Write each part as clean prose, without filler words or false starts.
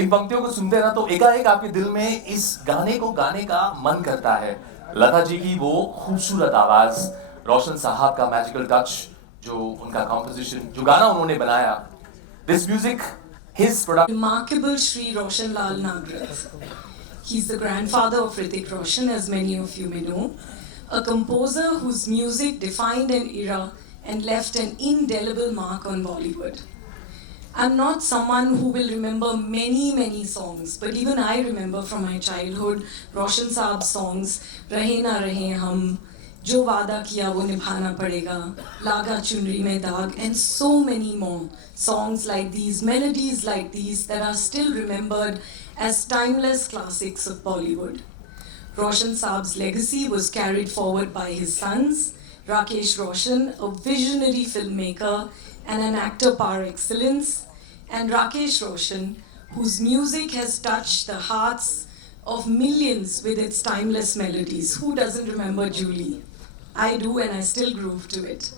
इन पंक्तियों को सुनते ना तो एकाएक आपके दिल में इस गाने को गाने का मन करता है। लता जी की वो खूबसूरत आवाज, रोशन साहब का मैजिकल टच, जो उनका कॉम्पोजिशन, जो गाना उन्होंने बनाया, this music, his product. Remarkable Sri Roshan Lal Nagrath. He's the grandfather of Hrithik Roshan, as many of you may know. A composer whose music defined an era and left an indelible mark on Bollywood. I'm not someone who will remember many songs, but even I remember from my childhood Roshan Saab's songs, Rahe Na Rahe Hum, Jo Vaada Kiya Wo Nibhana Padega, Laga Chunri Mein Daag, and so many more songs like these, melodies like these that are still remembered as timeless classics of Bollywood. Roshan Saab's legacy was carried forward by his sons, Rakesh Roshan, a visionary filmmaker and an actor par excellence, and Rakesh Roshan, whose music has touched the hearts of millions with its timeless melodies. Who doesn't remember Julie? I do, and I still groove to it.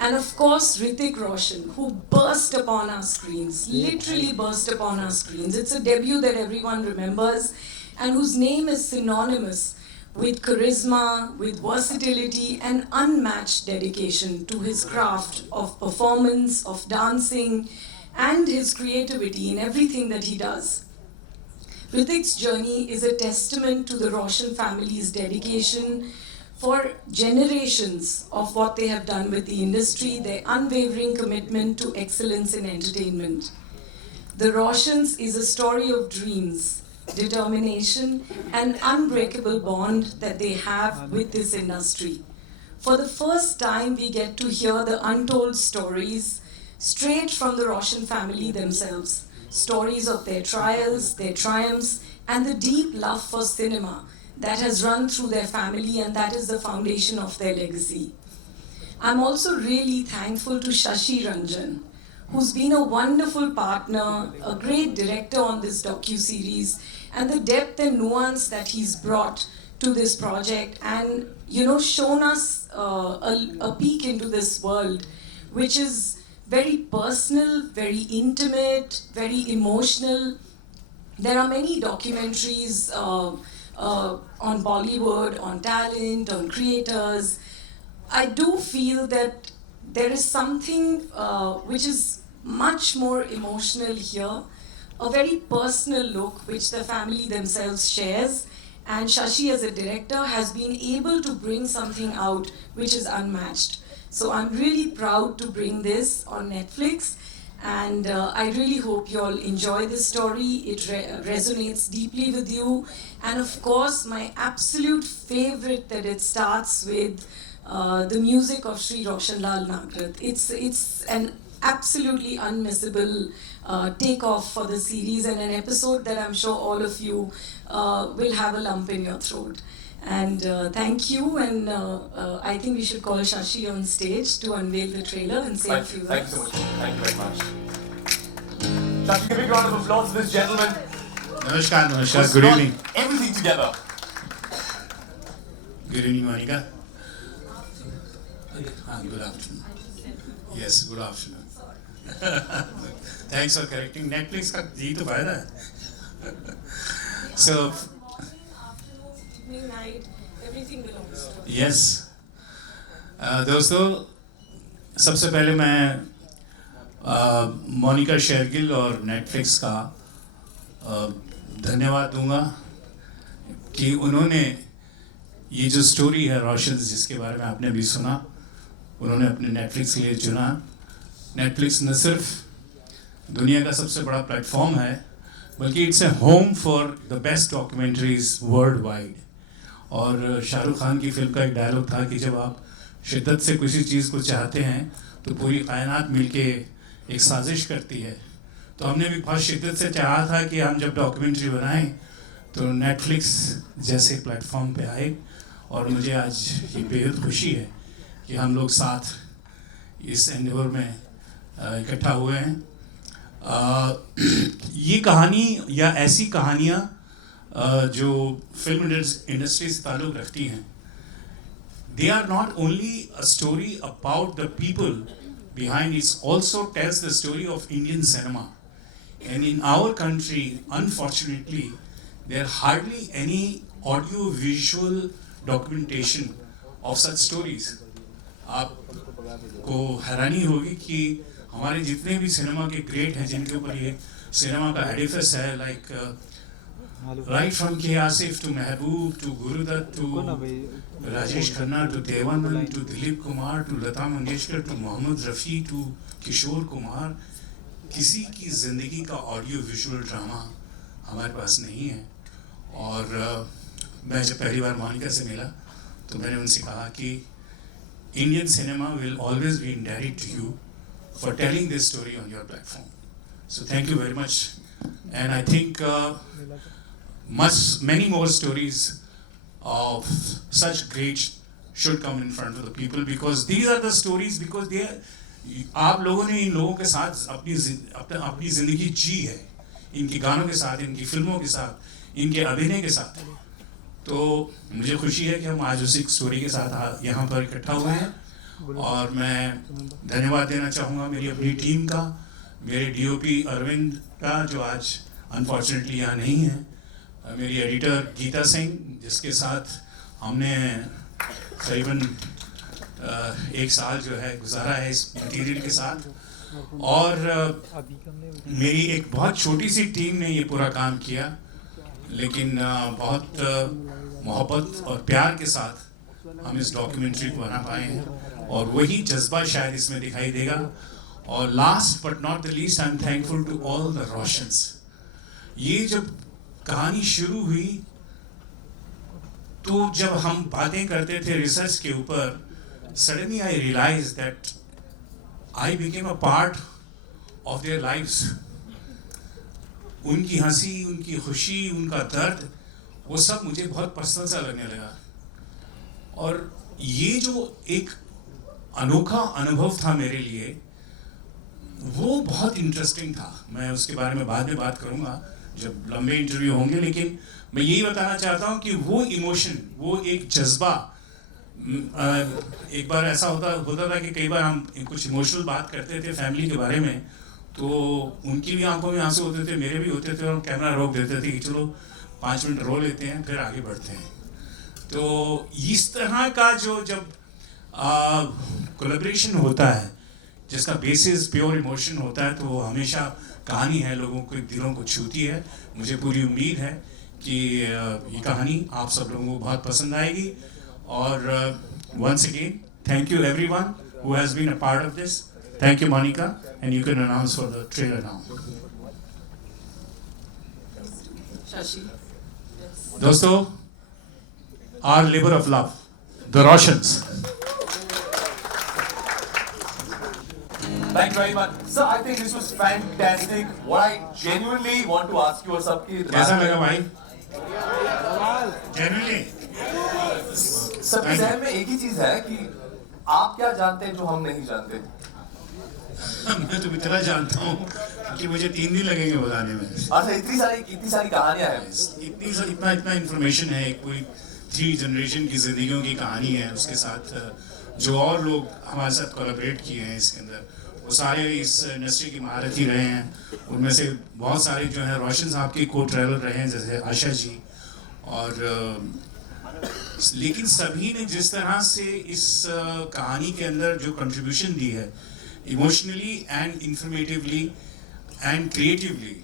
And of course, Hrithik Roshan, who burst upon our screens, literally burst upon our screens. It's a debut that everyone remembers, and whose name is synonymous with charisma, with versatility, and unmatched dedication to his craft of performance, of dancing, and his creativity in everything that he does. Hrithik's journey is a testament to the Roshan family's dedication for generations of what they have done with the industry, their unwavering commitment to excellence in entertainment. The Roshans is a story of dreams, determination, and unbreakable bond that they have with this industry. For the first time, we get to hear the untold stories straight from the Roshan family themselves. Stories of their trials, their triumphs, and the deep love for cinema that has run through their family, and that is the foundation of their legacy. I'm also really thankful to Shashi Ranjan, who's been a wonderful partner, a great director on this docu-series, and the depth and nuance that he's brought to this project, and shown us a peek into this world, which is very personal, very intimate, very emotional. There are many documentaries on Bollywood, on talent, on creators. I do feel that there is something which is much more emotional here, a very personal look which the family themselves shares, and Shashi as a director has been able to bring something out which is unmatched. So I'm really proud to bring this on Netflix, and I really hope you all enjoy this story. It resonates deeply with you, and of course my absolute favorite that it starts with the music of Sri Roshan Lal Nagrath. It's an absolutely unmissable takeoff for the series, and an episode that I'm sure all of you will have a lump in your throat. And thank you, and I think we should call Shashi on stage to unveil the trailer and say a few words. Thank you so much. Thank you very much. Shashi, give a big round of applause to this gentleman. Namaskar, good evening. Everything together. Good evening, Monica. Good afternoon. Yes, good afternoon. Thanks for correcting. Netflix का यही तो फायदा है. So, Midnight, everything belongs to us. yes. दोस्तों, सबसे पहले मैं मोनिका शेरगिल और नेटफ्लिक्स का धन्यवाद दूंगा कि उन्होंने ये जो स्टोरी है रोशन, जिसके बारे में आपने अभी सुना, उन्होंने अपने नेटफ्लिक्स के लिए चुना. नेटफ्लिक्स न सिर्फ दुनिया का सबसे बड़ा प्लेटफॉर्म है, बल्कि it's a home for the best documentaries world wide. और शाहरुख खान की फिल्म का एक डायलॉग था कि जब आप शिद्दत से किसी चीज़ को चाहते हैं तो पूरी कायनात मिलके एक साजिश करती है. तो हमने भी बहुत शिद्दत से चाहा था कि हम जब डॉक्यूमेंट्री बनाएं तो नेटफ्लिक्स जैसे प्लेटफॉर्म पे आए, और मुझे आज ये बेहद खुशी है कि हम लोग साथ इस एंडेवर में इकट्ठा हुए हैं. ये कहानी या ऐसी कहानियाँ जो फिल्म इंडस्ट्री से ताल्लुक़ रखती हैं, they are not only a story about the people behind, it also tells the story of Indian cinema. And in our country, unfortunately, there are hardly any audio-visual documentation of such stories. आपको हैरानी होगी कि हमारे जितने भी cinema के great हैं जिनके ऊपर ये सिनेमा का एडिफिस है, like right from K Asif to Mehboob to Guru Dutt to Rajesh Khanna to Dev Anand to Dilip Kumar to Lata Mangeshkar to Mohammed Rafi to Kishore Kumar, किसी की ज़िंदगी का ऑडियो विजुअल ड्रामा हमारे पास नहीं है। और मैं जब पहली बार मोनिका से मिला तो मैंने उनसे कहा कि Indian cinema will always be indebted to you for telling this story on your platform. So thank you very much, and I think many more stories of such great should come in front of the people, because these are the stories, because they are, आप लोगों ने इन लोगों के साथ अपनी ज़िंदगी जी है, इनके गानों के साथ, इनकी फिल्मों के साथ, इनके अभिनय के साथ। तो मुझे खुशी है कि हम आज उसी स्टोरी के साथ यहाँ पर इकट्ठा हुए हैं। और मैं धन्यवाद देना चाहूँगा मेरी अपनी टीम का, मेरे डीओपी अरविंद का जो आज अनफॉर्चुनेटली यहाँ नहीं है, मेरी एडिटर गीता सिंह जिसके साथ हमने करीबन 1 साल जो है गुजारा है इस मटेरियल के साथ, और मेरी एक बहुत छोटी सी टीम ने ये पूरा काम किया, लेकिन बहुत मोहब्बत और प्यार के साथ हम इस डॉक्यूमेंट्री को बना पाए हैं, और वही जज्बा शायद इसमें दिखाई देगा। और last but not the least, I am thankful to all the Roshans. ये जब कहानी शुरू हुई तो जब हम बातें करते थे रिसर्च के ऊपर, suddenly I realise that I became a part of their lives. उनकी हंसी, उनकी खुशी, उनका दर्द, वो सब मुझे बहुत पर्सनल सा लगने लगा। और ये जो एक अनोखा अनुभव था मेरे लिए, वो बहुत इंटरेस्टिंग था। मैं उसके बारे में बाद में बात करूँगा जब लंबे इंटरव्यू होंगे, लेकिन मैं यही बताना चाहता हूँ कि वो इमोशन, वो एक जज्बा, एक बार ऐसा होता था कि कई बार हम कुछ इमोशनल बात करते थे फैमिली के बारे में, तो उनकी भी आंखों में आंसू होते थे, मेरे भी होते थे, और कैमरा रोक देते थे कि चलो 5 मिनट रो लेते हैं फिर आगे बढ़ते हैं। तो इस तरह का जब कोलैबोरेशन होता है जिसका बेसिस प्योर इमोशन होता है, तो वो हमेशा कहानी है लोगों के दिलों को छूती है। मुझे पूरी उम्मीद है कि ये कहानी आप सब लोगों को बहुत पसंद आएगी। और once again thank you everyone who has been a part of this. Thank you Monica, and you can announce for the trailer now. दोस्तों, our labour of love, the Roshans. Thank you very much. Sir, I think this was fantastic. What I genuinely want to ask you, सबकी कैसा लगा भाई? Genuinely? सबके ज़हन में एक ही चीज़ है कि आप क्या जानते हैं जो हम नहीं जानते। मैं तो इतना जानता हूँ कि मुझे 3 दिन लगेंगे बताने में। अच्छा, इतनी सारी कहानियाँ हैं। इतना इंफॉर्मेशन है, एक पूरी 3 जनरेशन की जिंदगियों की कहानी है। उसके साथ जो और लोग हमारे साथ कोलैबोरेट किए हैं इसके अंदर, वो सारे इस इंडस्ट्री की महारथी रहे हैं। उनमें से बहुत सारे जो हैं रोशन साहब के को ट्रैवलर रहे हैं, जैसे आशा जी। और लेकिन सभी ने जिस तरह से इस कहानी के अंदर जो कंट्रीब्यूशन दी है, emotionally and informatively and creatively,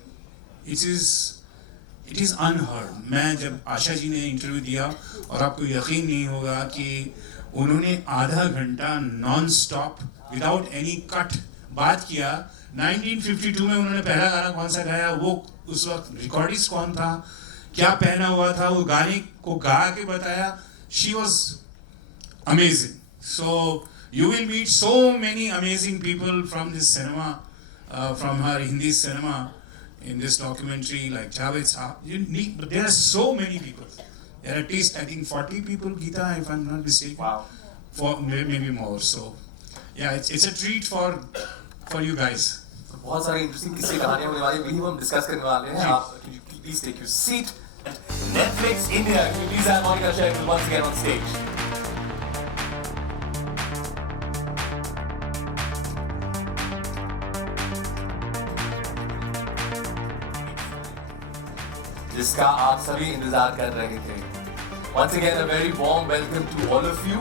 it is unheard. मैं जब आशा जी ने इंटरव्यू दिया, और आपको यकीन नहीं होगा कि उन्होंने आधा घंटा non stop without any cut बात किया। 1952 में उन्होंने पहला गाना कौन सा गाया, वो उस वक्त रिकॉर्डिस्ट कौन था, क्या पहना हुआ था, वो गाने को गा के बताया। She was amazing. So you will meet so many amazing people from this cinema, from her Hindi cinema in this documentary, like Javed Saab. There are so many people. There are at least, I think, 40 people, Geeta, if I'm not mistaken. Wow. For maybe more. So, yeah, it's a treat for you guys. बहुत सारी interesting किस्से कहानियां होने वाली, वही हम discuss करने वाले हैं। आप please take your seat. Netflix India, please have Monica Shaikh once again on stage. जिसका आप सभी इंतजार कर रहे थे. Once again, a very warm welcome to all of you,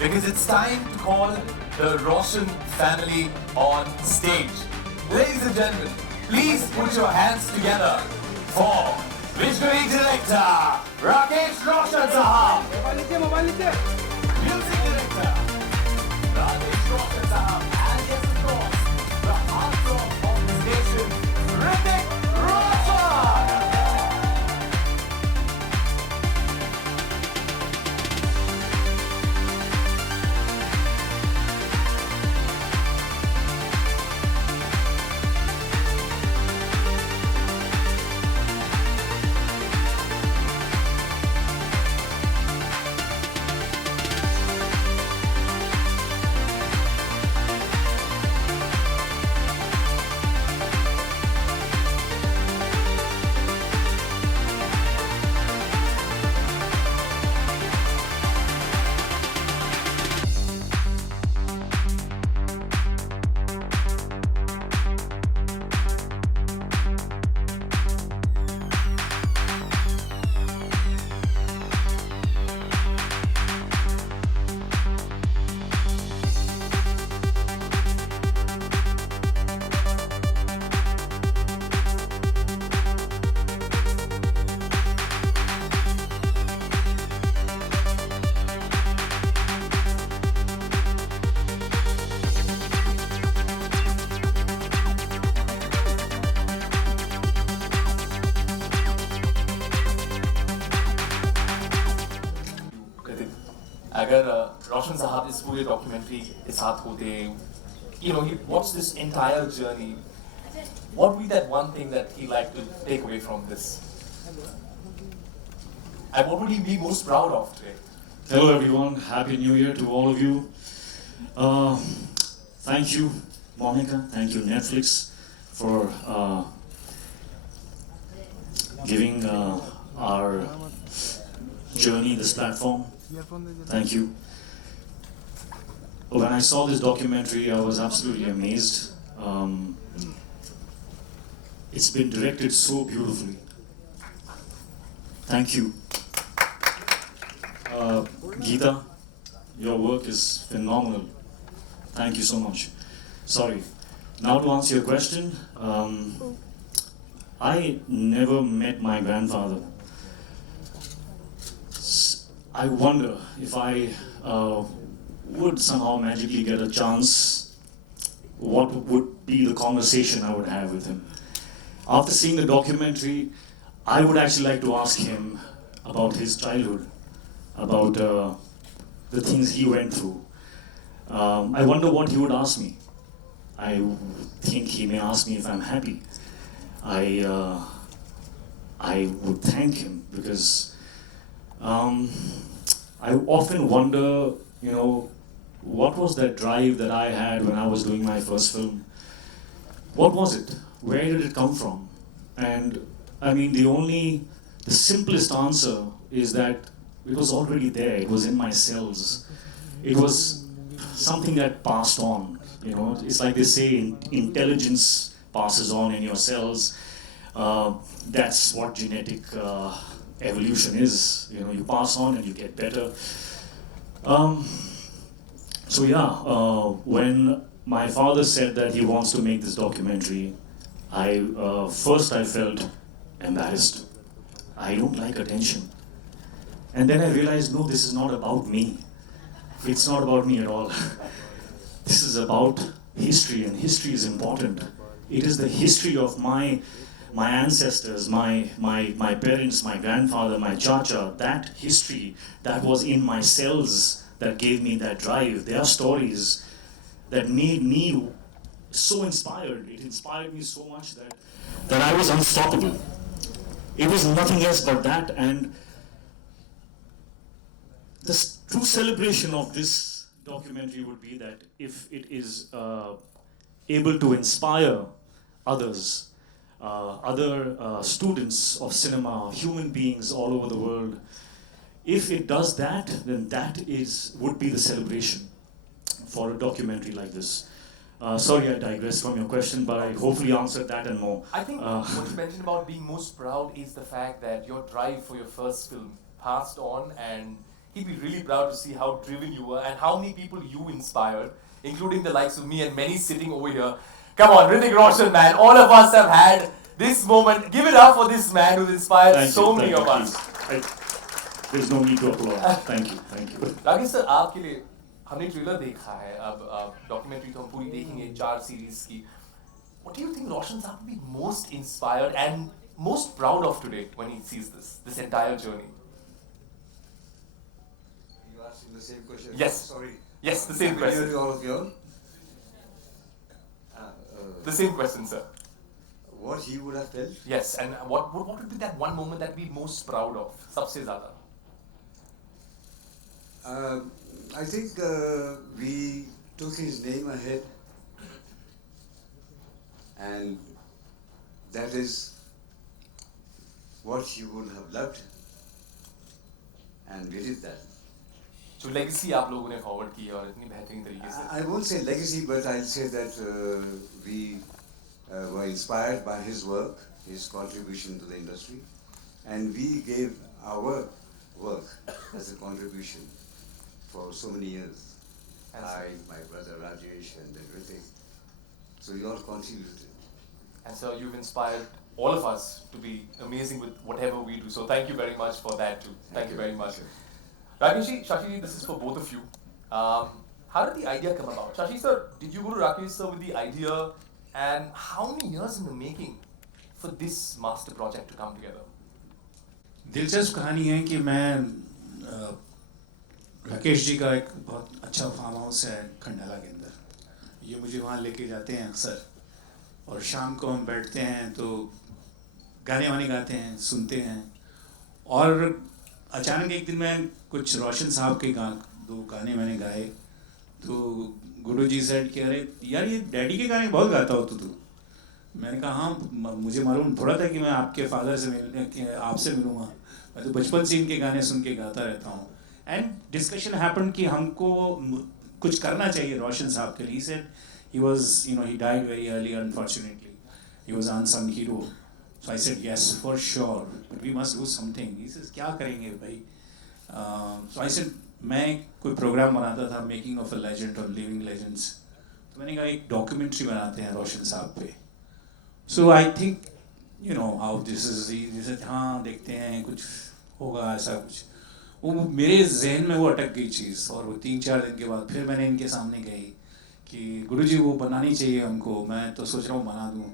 because it's time to call the Roshan family on stage. Ladies and gentlemen, please put your hands together for Visionary Director Rakesh Roshan Sahab. Music Director Rakesh Roshan Sahab. And yes, of course, the heartthrob of the station, Hrithik Roshan. अगर रोशन साहब इस पूरे documentary के साथ होते, you know, he watched this entire journey, what would be that one thing that he liked to take away from this? And what would he be most proud of today? Hello everyone, Happy New Year to all of you. Thank you Monica, thank you Netflix for giving our journey this platform. Thank you. When I saw this documentary, I was absolutely amazed. It's been directed so beautifully. Thank you. Geeta, your work is phenomenal. Thank you so much. Sorry. Now to answer your question, I never met my grandfather. I wonder if I would somehow magically get a chance, what would be the conversation I would have with him. After seeing the documentary, I would actually like to ask him about his childhood, about the things he went through. I wonder what he would ask me. I think he may ask me if I'm happy. I would thank him because I often wonder, you know, what was that drive that I had when I was doing my first film? What was it? Where did it come from? And I mean, the simplest answer is that it was already there. It was in my cells. It was something that passed on. You know, it's like they say, intelligence passes on in your cells. That's what genetic evolution is. You know, you pass on and you get better. So yeah, when my father said that he wants to make this documentary, first I felt embarrassed. I don't like attention. And then I realized, no, this is not about me. It's not about me at all. This is about history, and history is important. It is the history of my ancestors, my parents, my grandfather, my chacha, that history that was in my cells that gave me that drive. Their stories that made me so inspired. It inspired me so much that I was unstoppable. It was nothing else but that. And the true celebration of this documentary would be that if it is able to inspire others, other students of cinema, human beings all over the world, if it does that, then that would be the celebration for a documentary like this. Sorry, I digressed from your question, but I hopefully answered that and more. I think what you mentioned about being most proud is the fact that your drive for your first film passed on, and he'd be really proud to see how driven you were and how many people you inspired, including the likes of me and many sitting over here. Come on, Hrithik Roshan, man. All of us have had this moment. Give it up for this man who's inspired so many of us. There's no need to applaud. Thank you, thank you. Rakesh sir, आपके लिए हमने trailer देखा है, अब documentary तो हम पूरी देखेंगे 4 सीरीज की. What do you think Roshan Saab will be most inspired and most proud of today when he sees this entire journey? You asking the same question? Yes. Sorry. Yes, the same question. To all of you all. The same question, sir. What he would have felt? Yes, and what would be that one moment that we're most proud of? सबसे ज़्यादा. I think we took his name ahead, and that is what he would have loved, and we did that. जो legacy आप लोगों ने forward की है और इतनी बेहतरीन तरीके से. I won't say legacy, but I'll say that we were inspired by his work, his contribution to the industry, and we gave our work as a contribution for so many years. I, my brother Rajesh, and everything. So you all contributed. And so you've inspired all of us to be amazing with whatever we do. So thank you very much for that too. Thank you very much. Rakesh ji, Shashi ji, this is for both of you. How did the idea come about? Shashi sir, did you go to Rakesh sir with the idea, and how many years in the making for this master project to come together? दिलचस्प कहानी है कि मैं राकेश जी का एक बहुत अच्छा farm house है खंडाला के अंदर. ये मुझे वहाँ लेके जाते हैं अक्सर, और शाम को हम बैठते हैं तो गाने वाने गाते हैं, सुनते हैं. और अचानक एक दिन मैं कुछ रोशन साहब के 2 गाने मैंने गाए, तो गुरु जी सेड कि अरे यार ये डैडी के गाने बहुत गाता हो तू. मैंने कहा हाँ, मुझे मालूम थोड़ा था कि मैं आपके फादर से आपसे मिलूँगा. मैं तो बचपन से इनके गाने सुन के गाता रहता हूँ. एंड डिस्कशन हैपन कि हमको कुछ करना चाहिए रोशन साहब के लिए. Said he was he died very early unfortunately. He was unsung hero. So I said yes for sure, but we must do something. He said क्या करेंगे भाई? सो आई सेड मैं कोई प्रोग्राम बनाता था, मेकिंग ऑफ अ लेजेंड और living legends. तो मैंने कहा एक डॉक्यूमेंट्री बनाते हैं रोशन साहब पे. So I think how this is. हाँ देखते हैं कुछ होगा ऐसा कुछ. वो मेरे जहन में वो अटक गई चीज़, और वो 3-4 दिन के बाद फिर मैंने इनके सामने गई कि गुरुजी वो बनानी चाहिए हमको. मैं तो सोच रहा हूँ बना दूँ.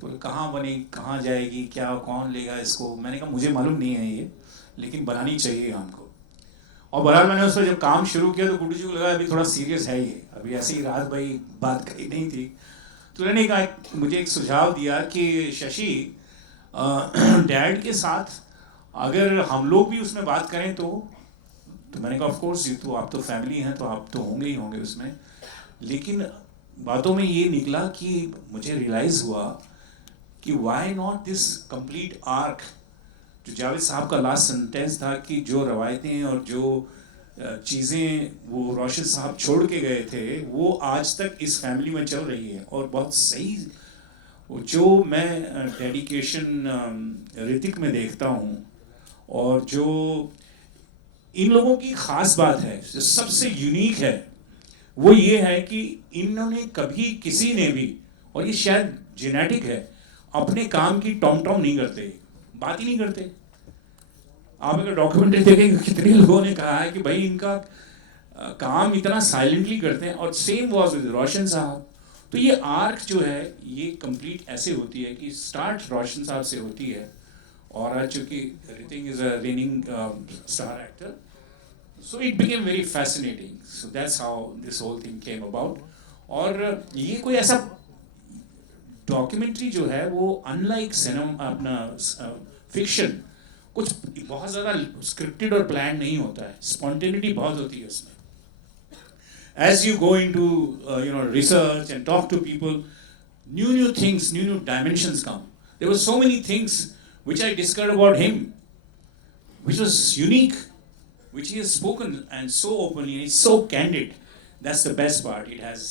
तो कहाँ बनी, कहाँ जाएगी, क्या कौन लेगा इसको? मैंने कहा मुझे मालूम नहीं है ये, लेकिन बनानी चाहिए हमको. और बहरहाल मैंने उस पर जब काम शुरू किया तो गुरुजी को लगा अभी थोड़ा सीरियस है ये, अभी ऐसे ही रात भाई बात करी नहीं थी. तो उन्होंने कहा, मुझे एक सुझाव दिया कि शशि डैड के साथ अगर हम लोग भी उसमें बात करें तो मैंने कहा ऑफ कोर्स ये तो आप तो फैमिली हैं तो आप तो होंगे ही होंगे उसमें. लेकिन बातों में ये निकला कि मुझे रियलाइज़ हुआ कि why not this complete arc. जो जावेद साहब का लास्ट सेंटेंस था कि जो रवायतें और जो चीज़ें वो रोशन साहब छोड़ के गए थे वो आज तक इस फैमिली में चल रही है. और बहुत सही जो मैं डेडिकेशन ऋतिक में देखता हूँ, और जो इन लोगों की ख़ास बात है, जो सबसे यूनिक है, वो ये है कि इन्होंने कभी किसी ने भी, और ये शायद जेनेटिक है, अपने काम की टॉम टॉम नहीं करते, बात ही नहीं करते. आप अगर डॉक्यूमेंट्री देखेंगे कितने लोगों ने कहा है कि भाई इनका काम इतना साइलेंटली करते हैं. और सेम वॉज विद रोशन साहब. तो ये आर्क जो है ये कंप्लीट ऐसे होती है कि स्टार्ट रोशन साहब से होती है, और आज चूँकि Hrithik is a reigning star actor, so it became very fascinating. So that's how this whole thing came about. और ये कोई ऐसा डॉक्यूमेंट्री जो है वो अनलाइक सिनेमा अपना फिक्शन कुछ बहुत ज़्यादा स्क्रिप्टेड और प्लान नहीं होता है. स्पॉन्टेनिटी बहुत होती है उसमें. As you go into research and talk to people, new things, new dimensions come. There were so many things which I discovered about him, which was unique, which he has spoken and so openly, and it's so candid. That's the best part. It has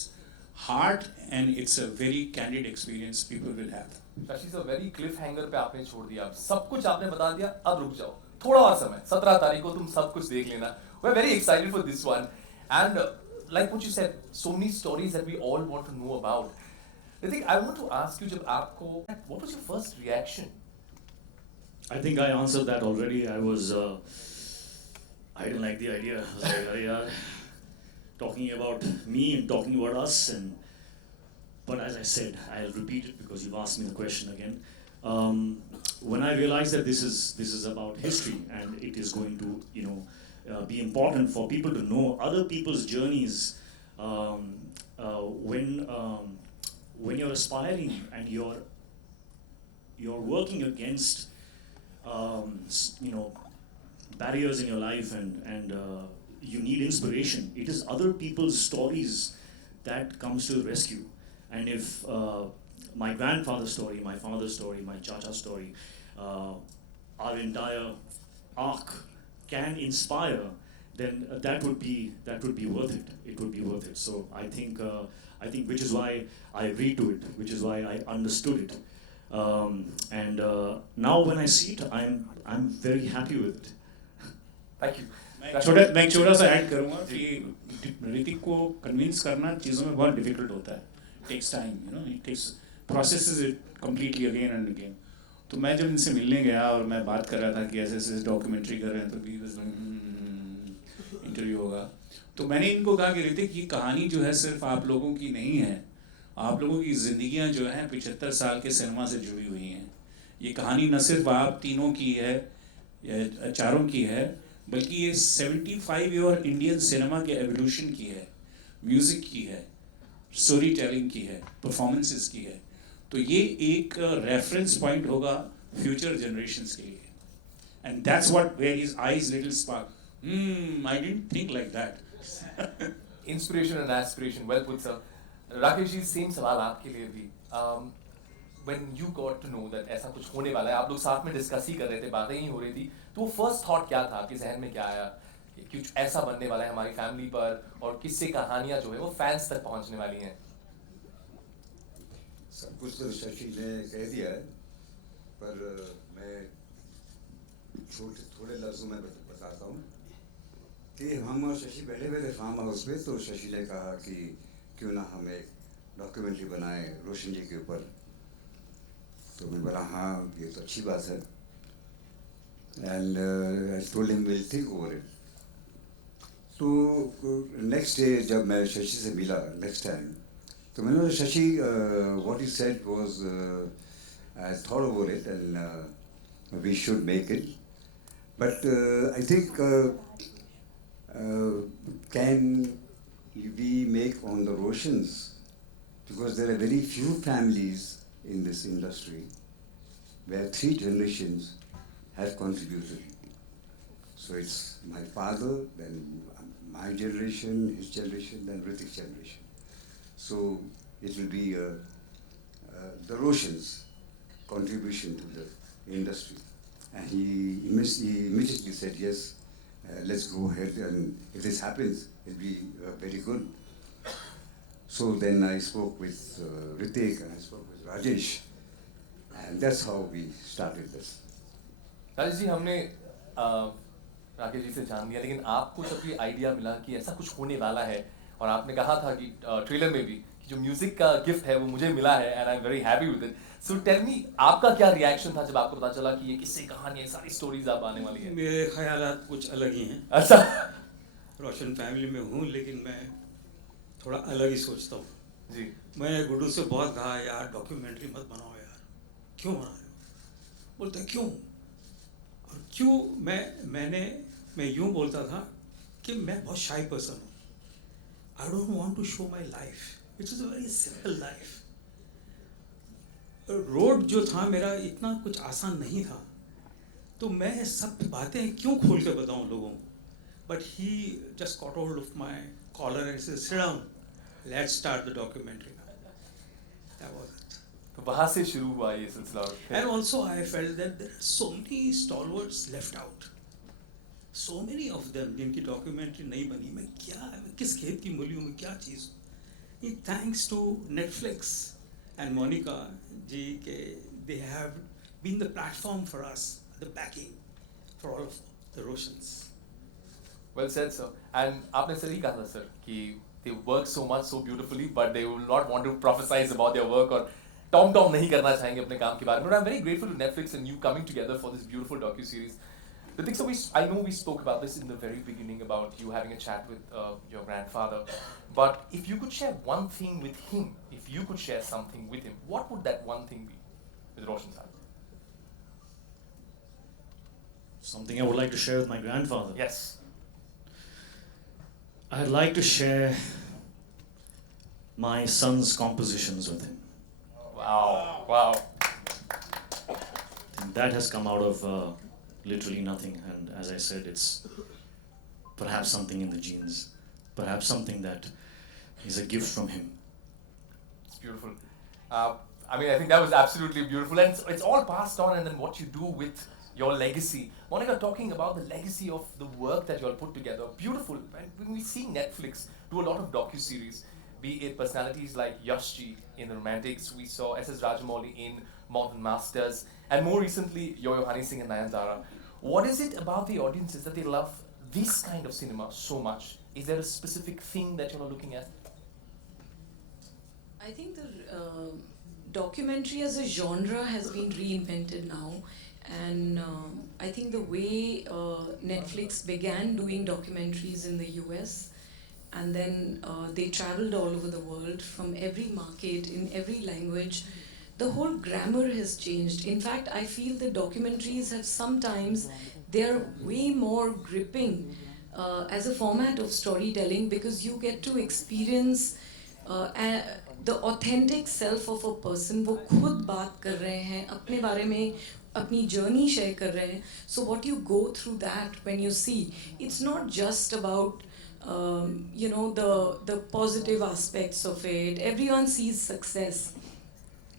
heart, and it's a very candid experience people will have. Shashi sir very Cliff hanger पे आपने छोड़ दिया, सब कुछ आपने बता दिया, अब रुक जाओ थोड़ा और समय, 17 तारीख को तुम सब कुछ देख लेना. We're very excited for this one, and like what you said, so many stories that we all want to know about. Ritik, I want to ask you, जब आपको, what was your first reaction? I think I answered that already. I didn't like the idea. I was like, "Arey yaar, talking about me and talking about us." But as I said, I'll repeat it because you've asked me the question again. When I realized that this is about history and it is going to, be important for people to know other people's journeys, when you're aspiring and you're working against barriers in your life and you need inspiration, it is other people's stories that comes to the rescue. And if my grandfather's story, my father's story, my chacha's story, our entire arc can inspire, then that would be worth it. It would be worth it. So I think which is why I agreed to it, which is why I understood it. And now when I see it, I'm very happy with it. Thank you. मैं एक छोटा सा add करूँगा कि ऋतिक को convince करना चीज़ों में बहुत डिफिकल्ट होता है. Takes time, it takes processes it completely again and again. तो मैं जब इनसे मिलने गया और मैं बात कर रहा था कि ऐसे ऐसे डॉक्यूमेंट्री कर रहे हैं, तो इंटरव्यू होगा, तो मैंने इनको कहा कि ऋतिक, ये कहानी जो है सिर्फ आप लोगों की नहीं है, आप लोगों की ज़िंदगियां जो हैं 75 साल के सिनेमा से जुड़ी हुई हैं. ये कहानी न सिर्फ आप तीनों की है या चारों की है, बल्कि ये 75 ईयर इंडियन सिनेमा के एवोल्यूशन की है, म्यूज़िक की है, स्टोरी टेलिंग की है, परफॉर्मेंसेस की है. तो ये एक रेफरेंस पॉइंट होगा फ्यूचर जनरेशंस के लिए. And that's what where his eyes little spark. I didn't think like that. Inspiration and aspiration, well put, sir. Rakesh ji, same सवाल आपके लिए भी. When you got to know that ऐसा कुछ होने वाला है, आप लोग साथ में डिस्कस ही कर रहे थे, बातें ही हो रही थी, तो वो फर्स्ट थॉट क्या था आपके जहन में, क्या आया कि कुछ ऐसा बनने वाला है हमारी फैमिली पर, और किससे कहानियां जो है वो फैंस तक पहुंचने वाली हैं? सब कुछ तो शशि ने कह दिया है, पर मैं थोड़े लफ्ज़ों में बताता हूँ कि हम और शशि बैठे हुए थे फार्म हाउस पे, तो शशि ने कहा कि क्यों ना हम एक डॉक्यूमेंट्री बनाए रोशन जी के ऊपर. तो मैं बोला हाँ, ये तो अच्छी बात है. And I told him will think over it. तो नेक्स्ट डे जब मैं शशि से मिला नेक्स्ट टाइम, तो मैंने बोला Shashi, what you said was, I thought over it and we should make it, but I think can we make on the Roshans, because there are very few families in this industry where 3 generations have contributed. So it's my father, then my generation, his generation, then Ritik's generation. So it will be the Roshans' contribution to the industry. And he immediately said, yes, let's go ahead, and if this happens, it'll be very good. So then I spoke with Ritik and I spoke with Rajesh, and that's how we started this. Rajesh ji, हमने राकेश जी से जान लिया, लेकिन आपको जब ये idea मिला कि ऐसा कुछ होने वाला है, और आपने कहा था कि ट्रेलर में भी कि जो म्यूजिक का गिफ्ट है वो मुझे मिला है, and I am very happy with it. So tell me, आपका क्या रिएक्शन था जब आपको पता चला कि ये किससे कहानी है, सारी स्टोरीज आप आने वाली है? मेरे ख्यालात कुछ अलग ही हैं. अच्छा. रोशन फैमिली में हूँ, लेकिन मैं थोड़ा अलग ही सोचता हूँ जी. मैंने गुड्डू से बहुत कहा, यार डॉक्यूमेंट्री मत बनाओ यार. क्यों बना रहे हो? बोलते क्यों, और क्यों. मैं यूँ बोलता था कि मैं बहुत शाई पर्सन हूँ. I don't want to show my life, which is a very simple life. Road जो था मेरा इतना कुछ आसान नहीं था, तो मैं सब बातें क्यों खोल के बताऊँ लोगों को. But he just got hold of my collar and said, sit down, let's start the documentary. That was it. तो वहाँ से शुरू हुआ ये सिलसिला. And also I felt that there are so many stalwarts left out. So many of them जिनकी documentary नहीं बनी. मैं किस खेत की मूली हूँ, मैं क्या चीज़ हूँ. thanks to Netflix and Monica ji, they have been the platform for us, the backing for all of the Roshans. Well said, sir. And आपने सही कहा था, sir, कि they work so much, so beautifully, but they will not want to prophesize about their work or tom नहीं करना चाहेंगे अपने काम के बारे में. But I'm very grateful to Netflix and you coming together for this beautiful docu-series. The thing, so I know we spoke about this in the very beginning about you having a chat with your grandfather, but if you could share one thing with him, if you could share something with him, what would that one thing be with Roshan Sahab? Something I would like to share with my grandfather. Yes. I'd like to share my son's compositions with him. Wow. Wow. I think that has come out of literally nothing, and as I said, it's perhaps something in the genes, perhaps something that is a gift from him. It's beautiful. I mean, I think that was absolutely beautiful, and it's all passed on, and then what you do with your legacy. Monica, talking about the legacy of the work that you all put together, beautiful. And when we see Netflix do a lot of docu-series, be it personalities like Yash Ji in The Romantics, we saw S.S. Rajamouli in Modern Masters, and more recently, Yo-Yo Honey Singh and Nayanthara. What is it about the audiences that they love this kind of cinema so much? Is there a specific thing that you are looking at? I think the documentary as a genre has been reinvented now, and I think the way Netflix began doing documentaries in the US, and then they traveled all over the world from every market in every language, the whole grammar has changed. In fact, I feel the documentaries have sometimes, they're way more gripping as a format of storytelling, because you get to experience the authentic self of a person. वो खुद बात कर रहे हैं अपने बारे में, अपनी journey share कर रहे हैं. So what you go through that when you see, it's not just about the positive aspects of it. Everyone sees success.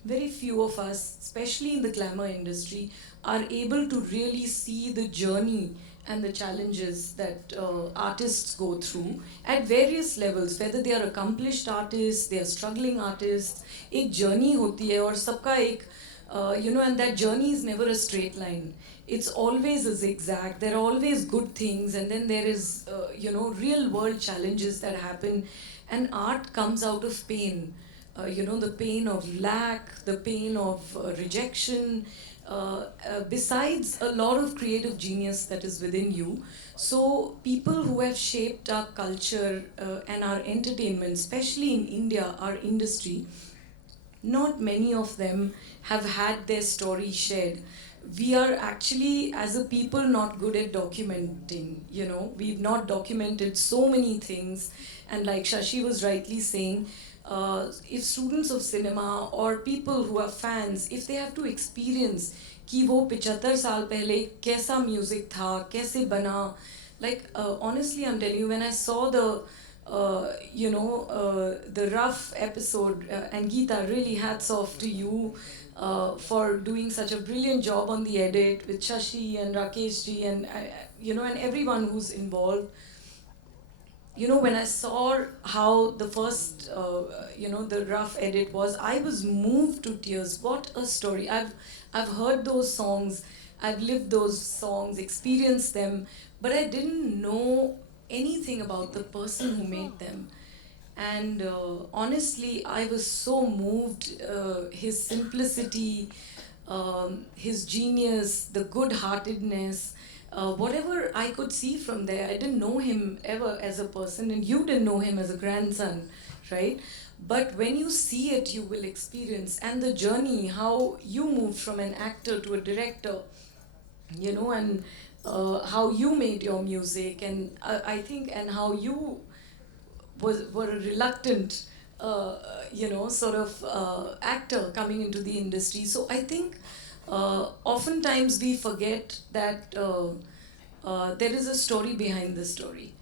Very few of us, especially in the glamour industry, are able to really see the journey and the challenges that artists go through at various levels, whether they are accomplished artists, they are struggling artists. एक journey होती है और सबका एक and that journey is never a straight line. It's always a zigzag. There are always good things, and then there is real world challenges that happen, and art comes out of pain. The pain of lack, the pain of rejection, besides a lot of creative genius that is within you. So people who have shaped our culture and our entertainment, especially in India, our industry, not many of them have had their story shared. We are actually, as a people, not good at documenting. We've not documented so many things, and like Shashi was rightly saying, if students of cinema or people who are fans, if they have to experience कि वो 75 साल पहले कैसा music था, कैसे बना, like honestly I'm telling you, when I saw the the rough episode, and Geeta, really hats off to you for doing such a brilliant job on the edit with Shashi and Rakesh ji and and everyone who's involved. When I saw how the first, the rough edit was, I was moved to tears. What a story. I've heard those songs, I've lived those songs, experienced them, but I didn't know anything about the person who made them. And honestly, I was so moved, his simplicity, his genius, the good-heartedness, whatever I could see from there. I didn't know him ever as a person, and you didn't know him as a grandson, right? But when you see it, you will experience. And the journey, how you moved from an actor to a director, and how you made your music, and I think, and how you were a reluctant, actor coming into the industry. So I think oftentimes we forget that there is a story behind the story.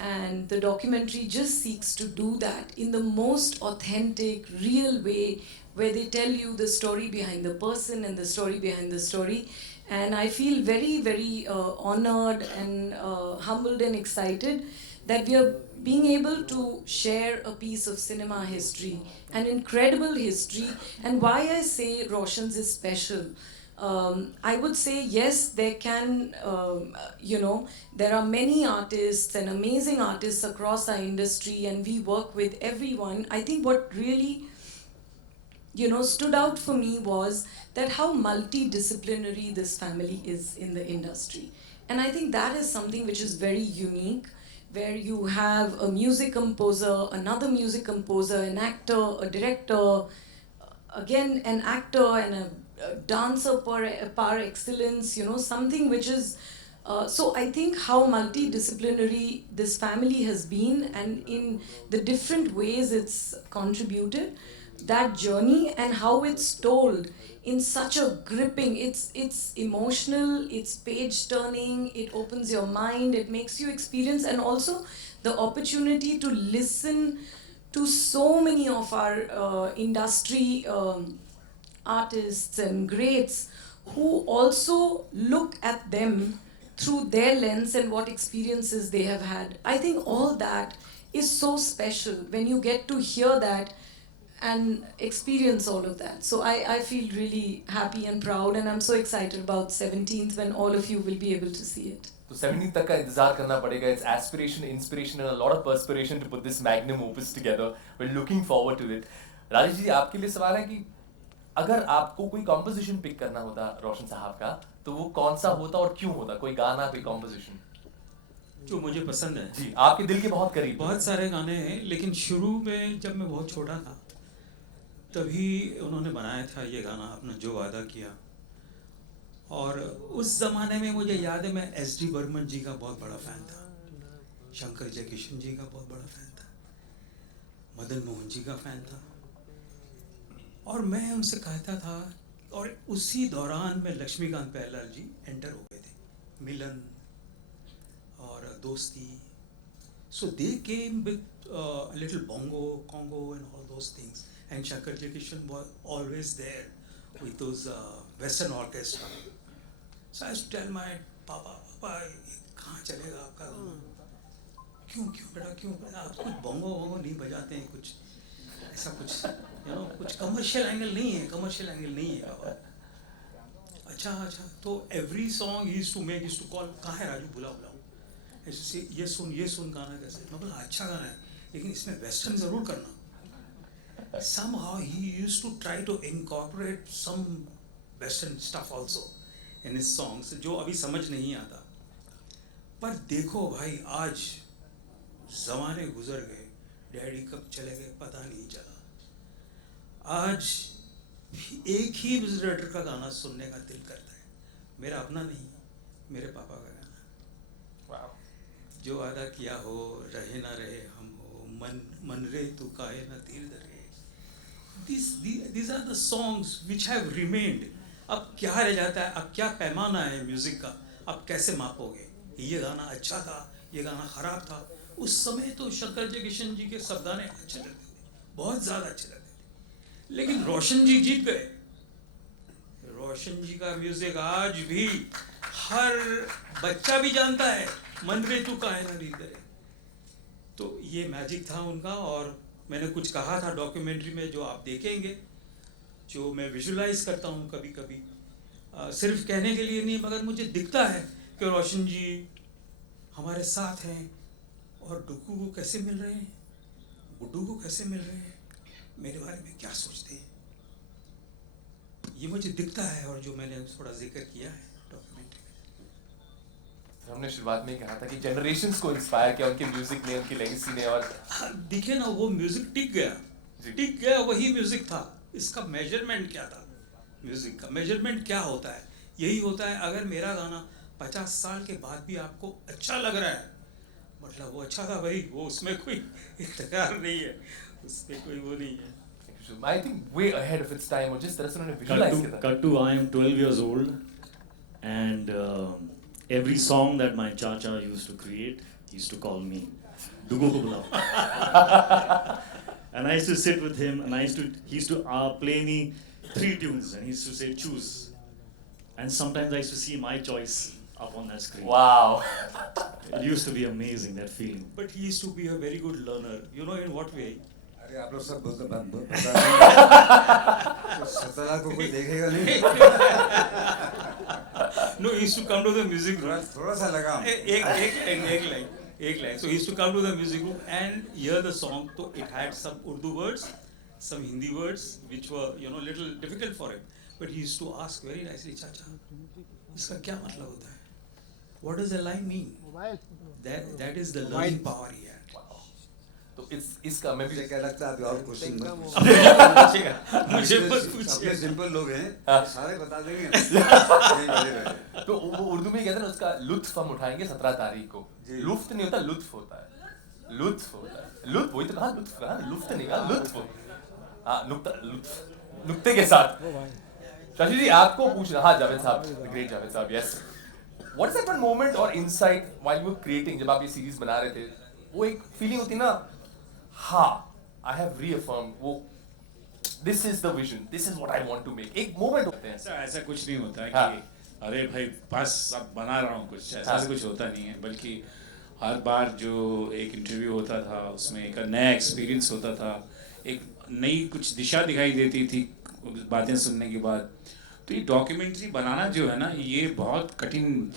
And the documentary just seeks to do that in the most authentic, real way, where they tell you the story behind the person and the story behind the story. And I feel very, very honored and humbled and excited that we are being able to share a piece of cinema history, an incredible history. And why I say Roshan's is special, I would say yes, there can, there are many artists and amazing artists across our industry, and we work with everyone. I think what really stood out for me was that how multidisciplinary this family is in the industry. And I think that is something which is very unique, where you have a music composer, another music composer, an actor, a director, again an actor, and a dancer par excellence, something which is so I think how multidisciplinary this family has been, and in the different ways it's contributed, that journey, and how it's told in such a gripping, it's emotional, it's page turning, it opens your mind, it makes you experience, and also the opportunity to listen to so many of our industry artists and greats who also look at them through their lens and what experiences they have had. I think all that is so special when you get to hear that and experience all of that. So I feel really happy and proud, and I'm so excited about 17th when all of you will be able to see it. तो 17 तक का इंतजार करना पड़ेगा. It's aspiration, inspiration and a lot of perspiration to put this magnum opus together. We're looking forward to it. Rajesh ji, आपके लिए सवाल है कि अगर आपको कोई कॉम्पोजिशन पिक करना होता रोशन साहब का, तो वो कौन सा होता और क्यों होता? कोई गाना, कोई कॉम्पोजिशन जो मुझे पसंद है जी, आपके दिल के बहुत करीब. बहुत सारे गाने हैं, लेकिन शुरू में जब मैं बहुत छोटा था तभी उन्होंने बनाया था ये गाना, अपना जो वादा किया. और उस ज़माने में मुझे याद है, मैं एस डी बर्मन जी का बहुत बड़ा फ़ैन था, शंकर जयकिशन जी का बहुत बड़ा फ़ैन था, मदन मोहन जी का फ़ैन था, और मैं उनसे कहता था. और उसी दौरान में लक्ष्मीकांत प्यारेलाल जी एंटर हो गए थे, मिलन और दोस्ती. So they came with little bongo, congo and all those things. And Shankar Jaikishan was always there with those Western orchestra. So I used to tell my Papa, कहाँ चलेगा आपका गाना? क्यों बेटा क्यों? आप कुछ bongo नहीं बजाते हैं, कुछ ऐसा कुछ कुछ कमर्शियल एंगल नहीं है बाबा. अच्छा. तो every song he used to call, कहाँ है राजू, बुलाओ. ऐसे से ये सुन गाना कैसे? मैं बोला अच्छा गाना है, लेकिन इसमें वेस्टर्न ज़रूर करना. Somehow he used to try to incorporate some western stuff also in his songs, जो अभी समझ नहीं आता. पर देखो भाई, आज ज़माने गुजर गए, डैडी कब चले गए पता नहीं चला. आज एक ही म्यूजिक डायरेक्टर का गाना सुनने का दिल करता है, मेरा अपना नहीं, मेरे पापा का गाना. जो वादा किया हो रहे ना रहे हम हो, मन रे तू काहे ना तीर धरे. These are the songs which have remained. अब क्या रह जाता है, अब क्या पैमाना है म्यूज़िक का, अब कैसे मापोगे? ये गाना अच्छा था, ये गाना ख़राब था. उस समय तो शंकर जयकिशन जी के सब गाने अच्छे लगते थे, बहुत ज़्यादा अच्छे लगते थे. लेकिन रोशन जी जीत गए. रोशन जी का म्यूज़िक आज भी हर बच्चा भी जानता है, मन रे तू काहे ना तीर धरे. तो ये मैजिक था उनका. और मैंने कुछ कहा था डॉक्यूमेंट्री में, जो आप देखेंगे, जो मैं विजुलाइज करता हूँ कभी कभी, सिर्फ कहने के लिए नहीं, मगर मुझे दिखता है कि रोशन जी हमारे साथ हैं, और डुगू को कैसे मिल रहे हैं, गुड्डू को कैसे मिल रहे हैं, मेरे बारे में क्या सोचते हैं, ये मुझे दिखता है. और जो मैंने थोड़ा जिक्र किया है डॉक्यूमेंट्री में, हमने शुरुआत में कहा था कि जनरेशंस को इंस्पायर किया उनके म्यूजिक ने, उनकी लेगेसी ने. और दिखे ना, वो म्यूजिक टिक गया, वही म्यूजिक था. इसका मेजरमेंट क्या था? म्यूजिक का मेजरमेंट क्या होता है? यही होता है, अगर मेरा गाना 50 साल के बाद भी आपको अच्छा लग रहा है, मतलब वो अच्छा था भाई, वो उसमें कोई तकरार नहीं है, उसमें कोई वो नहीं है. I think way ahead of its time, और जिस तरह से उन्होंने विजुलाइज किया था. Cut to I am 12 years old, and every song that my chacha used to create, he used to call me Dugo ko bulao. And I used to sit with him, and he used to play me 3 tunes, and he used to say choose. And sometimes I used to see my choice up on that screen. Wow. It used to be amazing, that feeling. But he used to be a very good learner. You know in what way? अरे आप लोग सब बता तो सतरा को कोई देखेगा नहीं. No, he used to come to the music room. थोड़ा सा लगा. एक line. So he used to come to the music room and hear the song. So it had some Urdu words, some Hindi words, which were little difficult for him. But he used to ask very nicely, Chacha, इसका क्या मतलब होता है? What does the line mean? That is the learning power he had. तो इसका मैं भी मुझे क्या लगता है अभी और क्वेश्चन मुझे मत अपने पूछिए. सिंपल लोग हैं सारे बता देंगे. तो वो उर्दू में कहते हैं ना, उसका लुत्फ हम उठाएंगे 17 तारीख को. जी. लुत्फ नहीं होता, लुत्फ होता है. लुत्फ होता है. लुत्फ वही तो कहा, लुत्फ कहा, लुत्फ नहीं कहा, लुत्फ. हाँ, नुक्ते के साथ. शशि जी आपको पूछना. हाँ जावेद साहब, ग्रेट जावेद साहब, yes. What is that one moment or insight while you were creating, जब आप ये सीरीज बना रहे थे, वो एक फीलिंग होती ना, हाँ आई हैव रीअफर्म्ड, वो this is the vision, this is what I want to make. एक मोमेंट होते हैं. ऐसा कुछ नहीं होता है हाँ. कि अरे भाई बस अब बना रहा हूँ कुछ, ऐसा हाँ. कुछ होता नहीं है. बल्कि हर बार जो एक इंटरव्यू होता था उसमें एक नया एक्सपीरियंस होता था, एक नई कुछ दिशा दिखाई देती थी बातें सुनने के बाद. तो ये डॉक्यूमेंट्री बनाना जो है ना, ये बहुत कठिन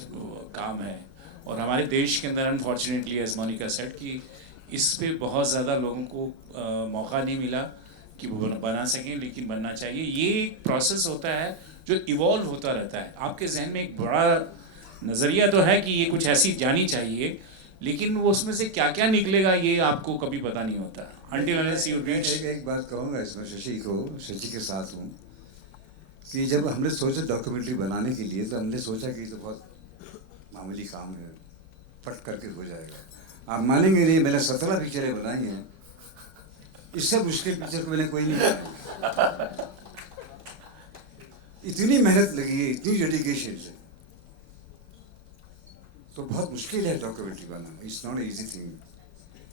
काम है. और हमारे देश के अंदर अनफॉर्चुनेटली एज मोनिका सेड कि इस पे बहुत ज़्यादा लोगों को मौका नहीं मिला कि वो बना सकें, लेकिन बनना चाहिए. ये एक प्रोसेस होता है जो इवॉल्व होता रहता है. आपके जहन में एक बड़ा नज़रिया तो है कि ये कुछ ऐसी जानी चाहिए, लेकिन वो उसमें से क्या क्या निकलेगा ये आपको कभी पता नहीं होता. Until unless you reach. एक बात कहूँगा इसमें शशि के साथ हूँ कि जब हमने सोचा डॉक्यूमेंट्री बनाने के लिए, तो हमने सोचा कि तो बहुत मामूली काम है, फट करके हो जाएगा. आप मानेंगे नहीं, मैंने 17 पिक्चरें बनाई हैं. इससे मुश्किल पिक्चर को मैंने कोई नहीं बनाई. इतनी मेहनत लगी है, इतनी डेडिकेशन से, तो बहुत मुश्किल है documentary banana. It's not easy thing.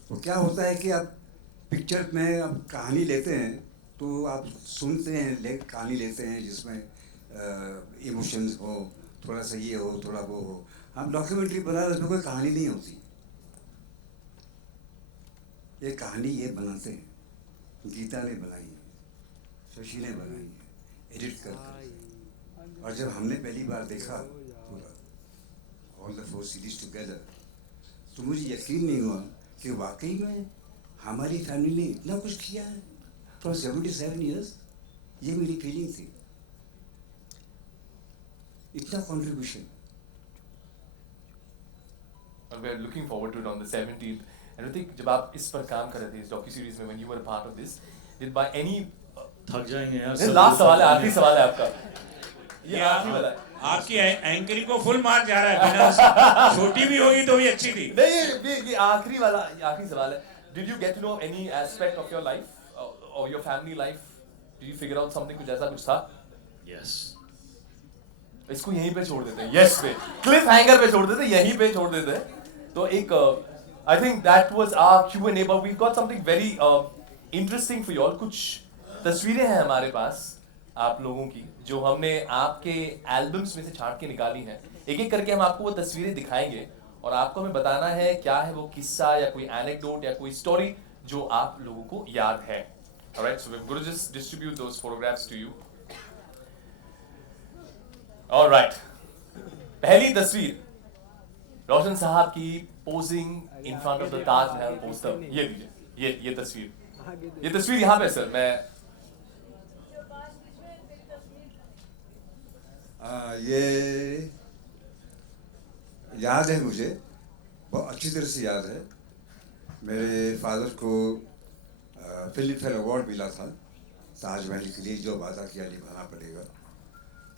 तो क्या होता है कि आप पिक्चर में आप कहानी लेते हैं, तो आप सुनते हैं, कहानी लेते हैं जिसमें इमोशंस हो, थोड़ा सा ये हो, थोड़ा वो हो. हम डॉक्यूमेंट्री बना रहे, उसमें कोई कहानी नहीं होती. ये कहानी ये बनाते हैं, गीता ने बनाई है, शशि ने बनाई है, एडिट कर. और जब हमने पहली बार देखा पूरा ऑल द 4 सीरीज टुगेदर, तो मुझे यकीन नहीं हुआ कि वाकई में हमारी फैमिली ने इतना कुछ किया है फॉर 77 ईयर्स. ये मेरी फीलिंग थी, इतना contribution. And we are looking forward to it on the 17th. And I think जब आप इस पर काम कर रहे थे, इस डॉक्यू सीरीज में, when you were a part of this, did by any थक जाएंगे यार. लास्ट सवाल है, आखिरी सवाल है आपका. ये आखिरी वाला है. आपकी एंकरिंग को फुल मार्क जा रहा है. छोटी भी होगी तो भी अच्छी थी. नहीं, ये आखिरी वाला, आखिरी सवाल है. Did you get to know any aspect of your life or your family life? Did you figure out something, कुछ ऐसा कुछ था? Yes. इसको यहीं पे छोड़ देते हैं, यस पे, क्लिफ हैंगर पे छोड़ देते हैं, यहीं पे छोड़ देते हैं. तो एक I think that was our Q&A, but we got something very interesting for you all. कुछ तस्वीरें हैं हमारे पास आप लोगों की, जो हमने आपके एल्बम्स में से छांट के निकाली हैं. एक एक करके हम आपको वो तस्वीरें दिखाएंगे और आपको हमें बताना है क्या है वो किस्सा या कोई एनेक्डोट या कोई स्टोरी जो आप लोगों को याद है. Alright, so we're going to just distribute those photographs to you. Alright, पहली तस्वीर रोशन साहब की posing in front of the Taj Mahal poster. ये लीजिए, ये तस्वीर यहाँ पे सर. मैं ये याद है, मुझे बहुत अच्छी तरह से याद है. मेरे फादर को फिल्म फेयर अवार्ड मिला था ताजमहल के लिए, जो वादा किया निभाना पड़ेगा.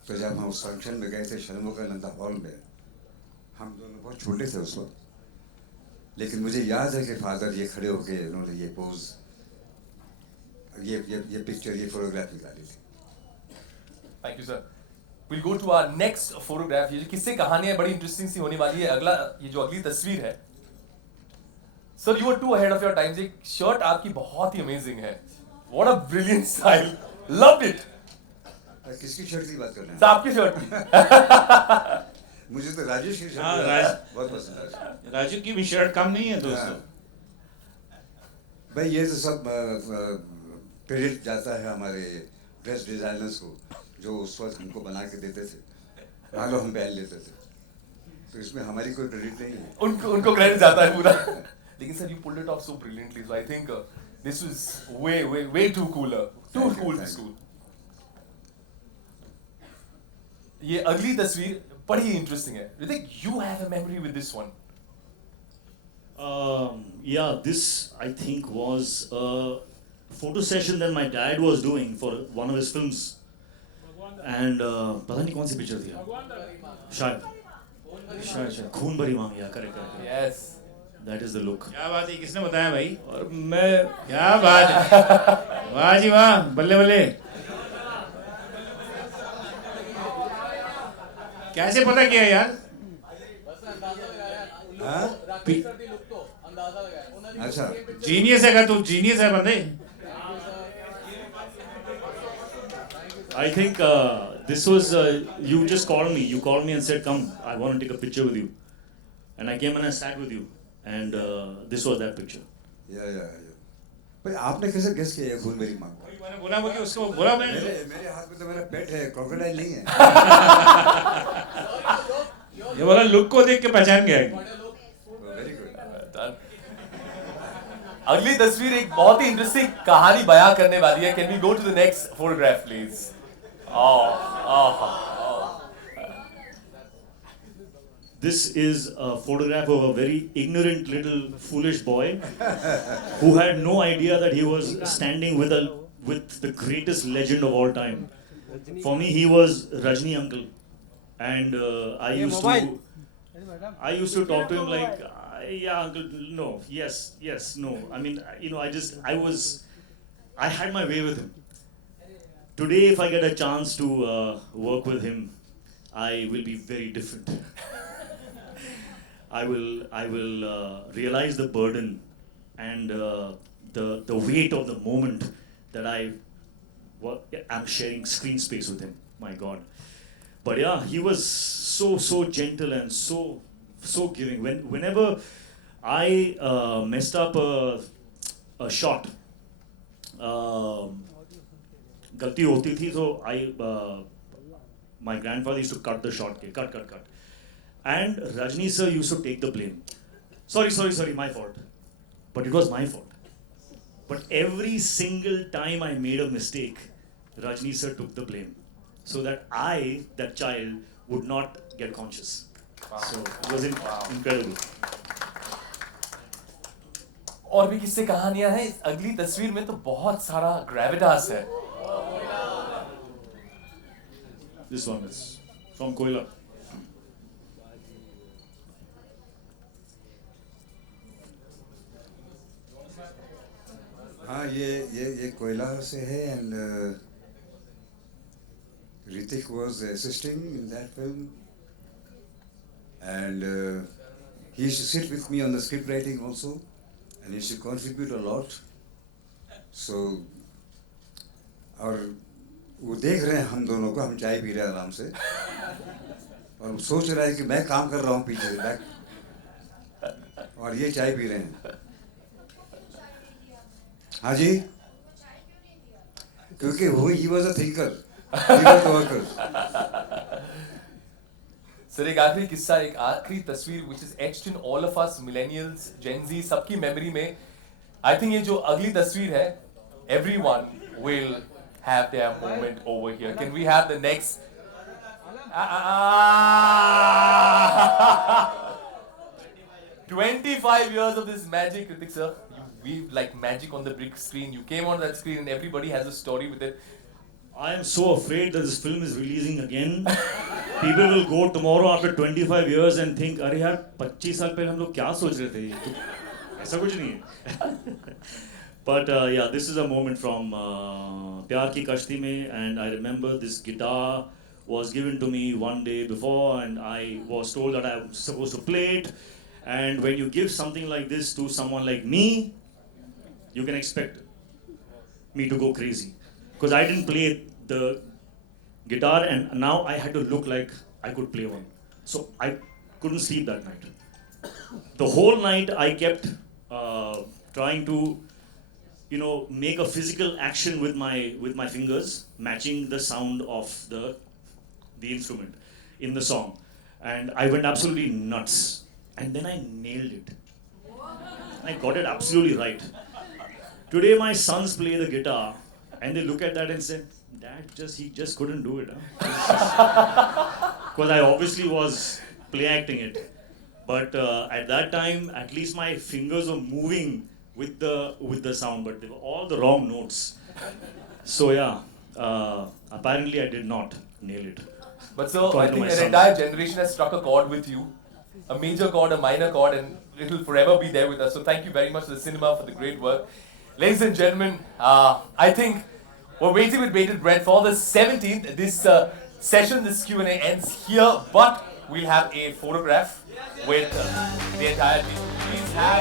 तो जब हम उस फंक्शन में गए थे शर्मोकानंदा हॉल में, हम दोनों बहुत छोटे थे उस वक्त, लेकिन मुझे याद है कि फादर ये खड़े होके उन्होंने ये पोज, ये पिक्चर, ये फोटोग्राफ निकाली थी. Thank you sir. We'll go to our next photograph. ये जो किस्से कहानियां बड़ी इंटरेस्टिंग सी होने वाली है. ये जो अगली तस्वीर है sir, you were too ahead of your times. एक शर्ट आपकी बहुत ही अमेजिंग है. What a brilliant style. Loved it. किसकी शर्ट की बात कर रहे हैं? आपकी शर्ट की. मुझे तो राजेश की हाँ, शर्ट बहुत पसंद है। राजू की भी शर्ट कम नहीं है दोस्तों। हाँ। भाई ये तो सब क्रेडिट जाता है हमारे ड्रेस डिजाइनर्स को, जो उस वक्त हमको बना के देते थे, मान लो हम पहन लेते थे, तो इसमें हमारी कोई क्रेडिट नहीं है। उनको क्रेडिट जाता है पूरा। लेकिन sir, you pulled it off so brilliantly, so I think this was way too cooler, to Thank you, cool thank you. School. ये अगली तस्वीर बड़ी इंटरेस्टिंग है। Hrithik, you have a memory with this one. Yeah, this I think was a photo session that my dad was doing for one of his films, and पता नहीं कौन सी picture थी, शायद खून भरी मांग, या correct, yes, that is the look. क्या बात है, किसने बताया भाई? और मैं क्या बात है, वाह जी वाह, बल्ले बल्ले। कैसे पता किया यार? हाँ? अच्छा, जीनियस है, तू जीनियस है बंदे। I think this was you just called me. You called me and said, "Come, I want to take a picture with you." And I came and I sat with you, and this was that picture. या। भाई आपने कैसे guess किया खून मेरी मांग? मैंने बोला वो कि उसको बोला मैंने। मेरे हाथ में तो मेरा पेट है, क्रोकोडाइल नहीं है। ये बोला लुक को देख के पहचान गया। Very good. अगली तस्वीर एक बहुत ही इंटरेस्टिंग कहानी बयां करने वाली है। Can we go to the next photograph please? This is a photograph of a very ignorant little foolish boy who had no idea that he was standing with the greatest legend of all time. For me, he was Rajni uncle, and I used to talk to him like, yeah, uncle, no, yes, no. I mean, I had my way with him. Today, if I get a chance to work with him, I will be very different. I will realize the burden and the weight of the moment that I'm sharing screen space with him. My God, but yeah, he was so gentle and so giving. Whenever I messed up a shot, गलती होती थी, so my grandfather used to cut the shot, cut. And Rajni sir used to take the blame. Sorry, my fault. But it was my fault. But every single time I made a mistake, Rajni sir took the blame. So that that child, would not get conscious. Wow. So it was incredible. और भी किस्से कहानियां हैं। इस अगली तस्वीर में तो बहुत सारा ग्रेविटास है। This one is from Koila. हाँ, ये कोयला से है, and Hrithik was assisting in that film, and he used to sit with me on the script writing also, and he used to contribute a lot. So, और वो देख रहे हैं हम दोनों को, हम चाय पी रहे हैं आराम से, और सोच रहा है कि मैं काम कर रहा हूँ पीछे बैक, और ये चाय पी रहे हैं। हाँ जी, क्योंकि वो he was a thinker, he was the worker. Sir, एक आखिरी किस्सा, एक आखिरी तस्वीर which is etched in all of us millennials, Gen Z, सबकी मेमोरी में। आई थिंक ये जो अगली तस्वीर है, everyone will have their moment over here. Can we have the next? 25 years of this magic, Hrithik sir. You weave like magic on the big screen. You came on that screen and everybody has a story with it. I am so afraid that this film is releasing again. People will go tomorrow after 25 years and think, अरे यार 25 साल पहले हम लोग क्या सोच रहे थे? ऐसा कुछ नहीं है. But yeah, this is a moment from प्यार की कश्ती में, and I remember this guitar was given to me one day before, and I was told that I was supposed to play it. And when you give something like this to someone like me, you can expect me to go crazy, because I didn't play the guitar, and now I had to look like I could play one. So I couldn't sleep that night. The whole night I kept trying to, make a physical action with my fingers, matching the sound of the instrument in the song, and I went absolutely nuts. And then I nailed it. I got it absolutely right. Today my sons play the guitar, and they look at that and say, "Dad, he just couldn't do it." Because I obviously was play acting it. But at that time, at least my fingers were moving with the sound, but they were all the wrong notes. So yeah, apparently I did not nail it. But so I According to think my an sons. entire generation has struck a chord with you, a major chord, a minor chord, and it will forever be there with us. So thank you very much to the cinema for the great work. Ladies and gentlemen, I think we're waiting with bated breath for the 17th. This session, this Q&A ends here, but we'll have a photograph with the entire team. Please have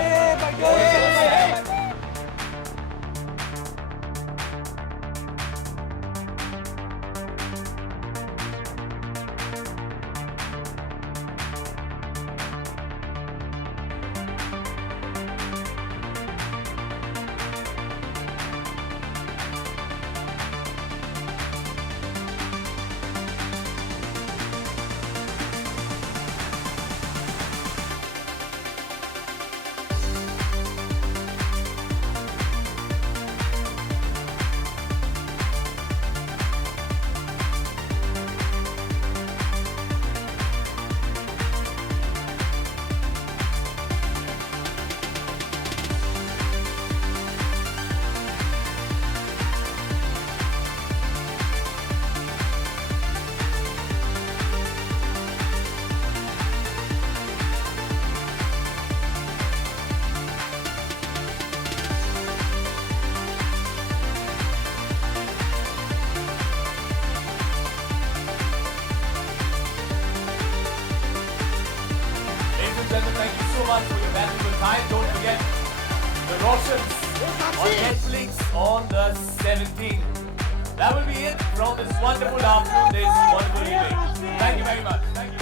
Thank you so much for your valuable time. Don't forget the Roshans on Netflix on the 17th. That will be it from this wonderful afternoon, this wonderful evening. Thank you very much. Thank you.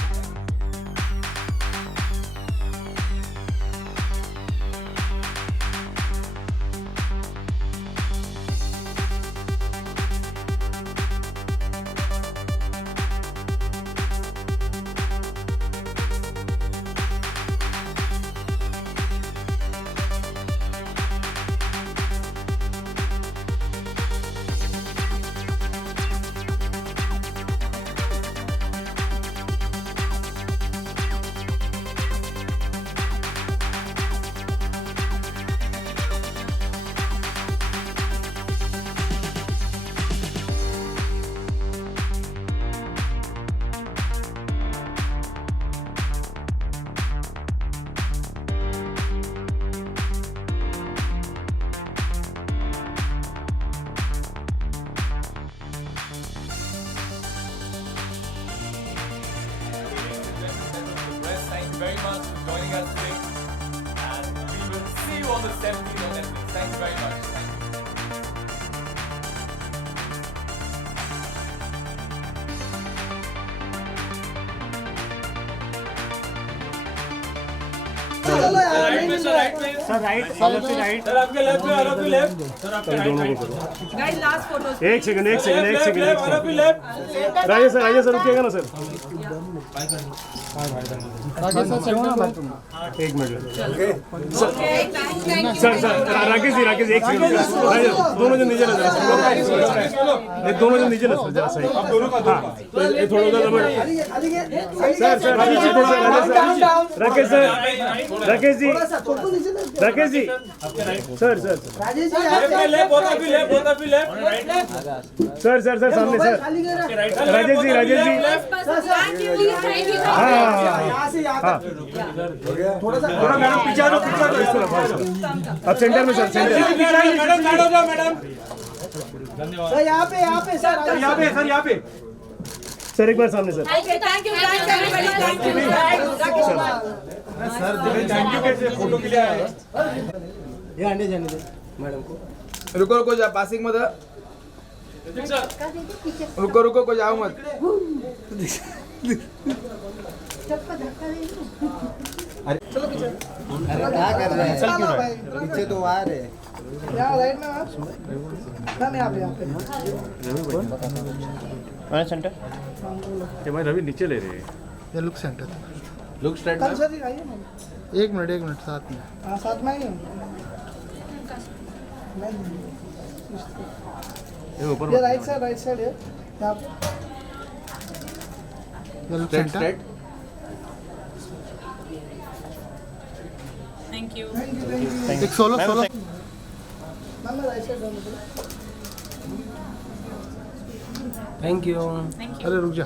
Very much for joining us today, and we will see you on the 17th on Netflix. Thank you very much. Thank you. एक second Rajesh sir रुकिएगा ना sir एक minute sir Rakesh ji एक second दोनों जन नीचे ना दोनों जन नीचे ना सर जरा सही ये थोड़ा उधर sir Rakesh ji sir sir सामने सर राजेश जी हाँ थोड़ा मैडम पीछे अब सेंटर में सर सर यहाँ पे सर एक बार सामने सर थैंक यू कैसे फोटो के लिए आया मैडम को रुको जा पासिंग मध्ये रुको को जाओ मत चलो पीछे। अरे क्या कर रहे हैं? चल क्यों रहे? पीछे तो आ रहे हैं। यहाँ राइट में आप। ना यहाँ पे। सेंटर ये भाई रवि नीचे ले रहे हैं। ये लुक सेंटर लुक स्ट्रेट कल सर आइए ना। एक मिनट साथ में हाँ साथ में आइए। ये राइट साइड है यहाँ पे। ये लुक सेंटर थैंक यू। एक सोलो मैम मैं राइट साइड थैंक यू। अरे रुक जा